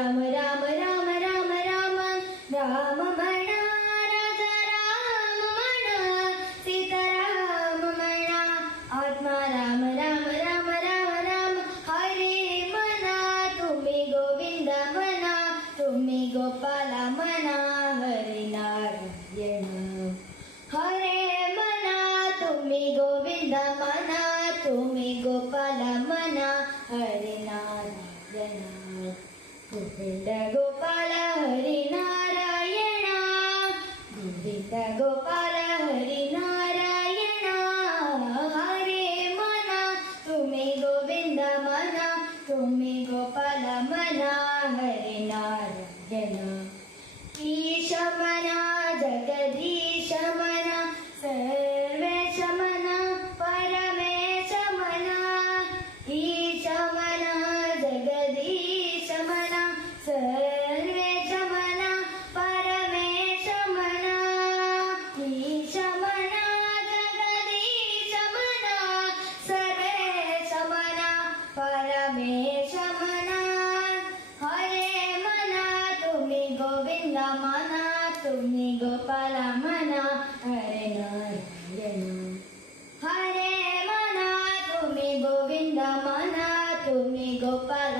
राम म्हणा राजा राम म्हणा सीताराम म्हणा आत्मा राम राम राम राम राम। हरे म्हणा तुम्ही गोविंद म्हणा तुम्ही गोपाला म्हणा हरे नारायण। हरे म्हणा तुम्ही गोविंद म्हणा तुम्ही गोपाला म्हणा हरे गोपाल हरि नारायण हरे मना। तुम्हें गोविंद मना, तुम्हें गोपाल मना। हरे नारायण ईश मना, जगदीश म्हणा परमेश म्हणा हरे म्हणा तुम्ही गोविंद म्हणा तुम्ही गोपाला म्हणा हरे नारायण। हरे म्हणा तुम्ही गोविंद म्हणा तुम्ही गोपाल